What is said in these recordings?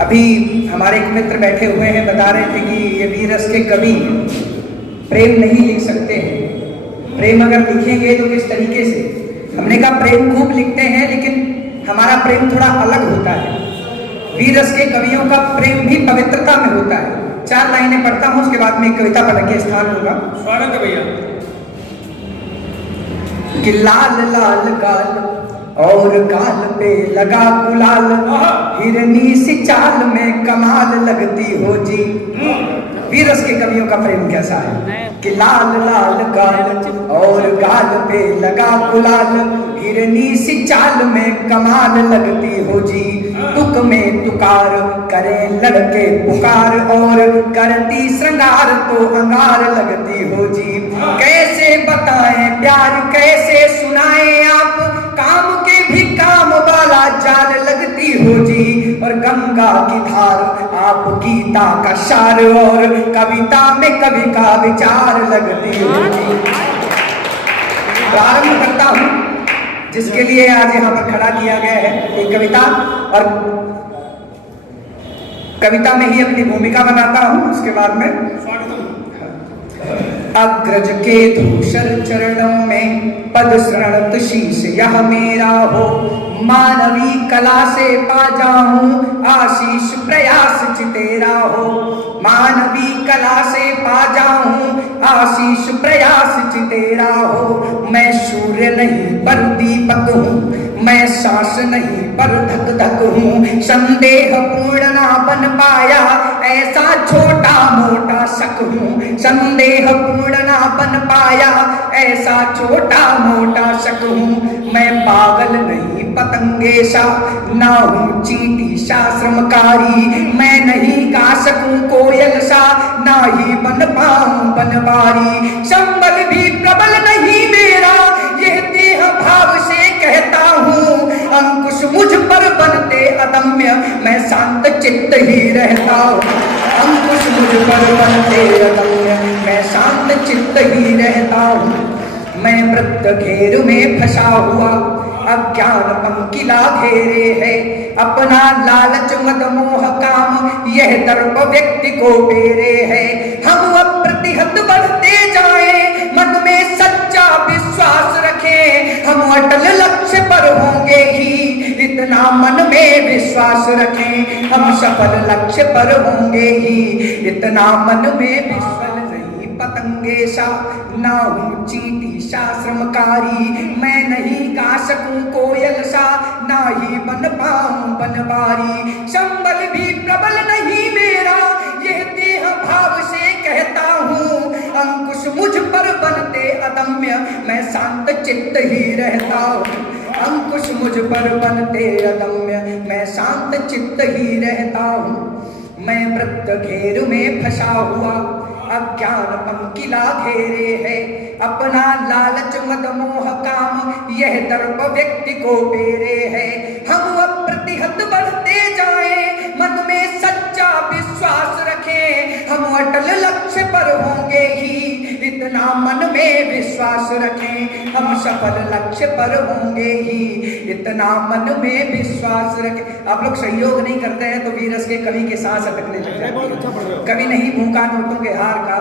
अभी हमारे एक मित्र बैठे हुए हैं, बता रहे थे कि ये वीरस के कवि प्रेम नहीं लिख सकते हैं। प्रेम अगर लिखेंगे तो किस तरीके से? हमने कहा प्रेम खूब लिखते हैं, लेकिन हमारा प्रेम थोड़ा अलग होता है। वीरस के कवियों का प्रेम भी पवित्रता में होता है। 4 लाइनें पढ़ता हूं, उसके बाद में एक कविता पढ़ के स्थान लूंगा। स्वागत है भैया। कि लाल लाल गाल और गाल पे लगा गुलाल, हिरनी सी चाल में कमाल लगती हो जी। वीरस के कवियों का प्रेम कैसा है कि लाल लाल गाल और गाल पे लगा गुलाल, हिरनी सी चाल में कमाल लगती हो जी। तुक में तुकार करे लड़के पुकार, और करती श्रृंगार तो अंगार लगती हो जी। कैसे बताएं प्यार कैसे सुनाएं आप, काम के भी काम वाला जाल लगती हो जी। और गंगा की धार आप गीता का सार, और कविता में कवि का विचार लगती हो जी। प्रारंभ करता हूं जिसके लिए आज यहाँ पर खड़ा किया गया है एक कविता, और कविता में ही अपनी भूमिका बनाता हूं। उसके बाद में अग्रज के धूसर चरणों में पद शरणत शीश यह मेरा हो, मानवी कला से पा जाऊं आशीष प्रयास तेरा हो। मानवी कला से पा जाऊं आशीष प्रयास तेरा हो। मैं सूर्य नहीं पर दीपक हूँ, मैं सांस नहीं पर धक धक हूँ। संदेह पूर्ण ना बन पाया ऐसा छोटा मोटा शक हूँ। संदेह पूर्ण ना बन पाया ऐसा छोटा मोटा शक हूँ। मैं पागल नहीं पतंगे सा, ना हूँ चींटी सा श्रमकारी। मैं नहीं गा सकूं कोयल सा, ना ही बन पाऊं बनवारी। संबल भी प्रबल नहीं मेरा, यह देह भाव से कहता हूँ। अंकुश मुझ पर बनते अदम्य, मैं शांत चित्त ही रहता हूँ। अंकुश मुझ पर बनते अदम्य, मैं शांत चित्त ही रहता हूँ। मैं वृत्त घेर में फंसा हुआ, अज्ञान पंकिला घेरे है। अपना लालच मद मोह काम, यह दर्प व्यक्ति को बेरे है। हम अप्रतिहत बढ़ते जाएं, मन में सच्चा विश्वास रखें। हम अटल लक्ष्य पर होंगे ही, इतना मन में विश्वास रखें। हम सफल लक्ष्य पर होंगे ही, इतना मन में विश्वास। पतंगे सा ना हूँ चींटी सा श्रमकारी। मैं नहीं गा सकूं कोयल सा, ना ही बन पाऊं बनवारी। संबल भी प्रबल नहीं मेरा, यह देह भाव से कहता हूँ। अंकुश मुझ पर बनते अदम्य, मैं शांत चित्त ही रहता हूँ। अंकुश मुझ पर बनते अदम्य, मैं शांत चित्त ही रहता हूँ। मैं वृत्त घेर में फंसा हुआ, अज्ञान पंकिला घेरे है। अपना लालच मद मोह काम, यह दर्प व्यक्ति को बेरे है। हम अप्रतिहत बढ़ते जाएं, मन में सच्चा विश्वास रखें। हम अटल लक्ष्य पर होंगे ही, इतना मन में विश्वास रखें। हम सफल लक्ष्य पर होंगे ही, इतना मन में विश्वास रखें। आप लोग सहयोग नहीं करते हैं तो वीरस के कवि के सांस अटकने लग जाते हैं। कभी नहीं भूखा नोटों के हार का,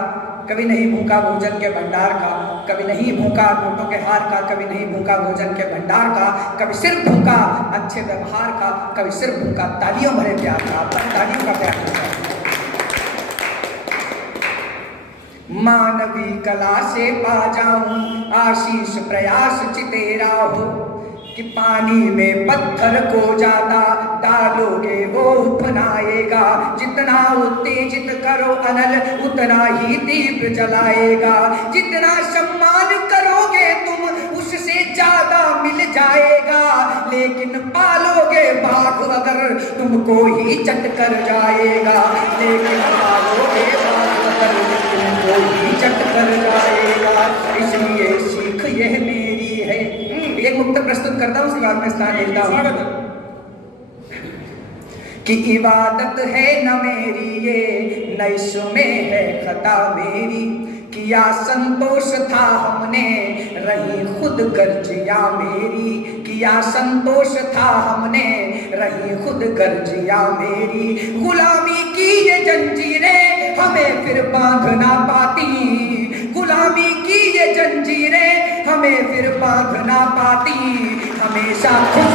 कभी नहीं भूखा भोजन के भंडार का। कभी नहीं भूखा नोटों के हार का, कभी नहीं भूखा भोजन के भंडार का। कभी सिर्फ भूखा अच्छे व्यवहार का, कभी सिर्फ भूखा तालियों भरे प्यार का। तालियों का प्यार होता है। मानवी कला से पा जाऊं आशीष प्रयास तेरा हो। कि पानी में पत्थर को ज्यादा डालोगे वो उफनाएगा। जितना उत्तेजित करो अनल, उतना ही तीव्र जलाएगा। जितना सम्मान करोगे तुम, उससे ज्यादा मिल जाएगा। लेकिन पालोगे बाघ अगर, तुमको ही चट कर जाएगा। लेकिन पालोगे बाघ अगर, तुमको ही चट कर जाएगा। इसलिए सीख यह मेरी है। एक मुक्त प्रस्तुत करता हूं, उसके बाद में स्थान लेता हूं। कि इबादत है न मेरी ये, न इसमें है खता मेरी। किया संतोष था हमने, रही खुद गर्जिया मेरी। किया संतोष था हमने, रही खुद गर्जिया मेरी, गुलामी की ये जंजीरें हमें फिर बांध ना पाती, गुलामी की ये जंजीरें हमें फिर बांध ना पाती, हमेशा खुद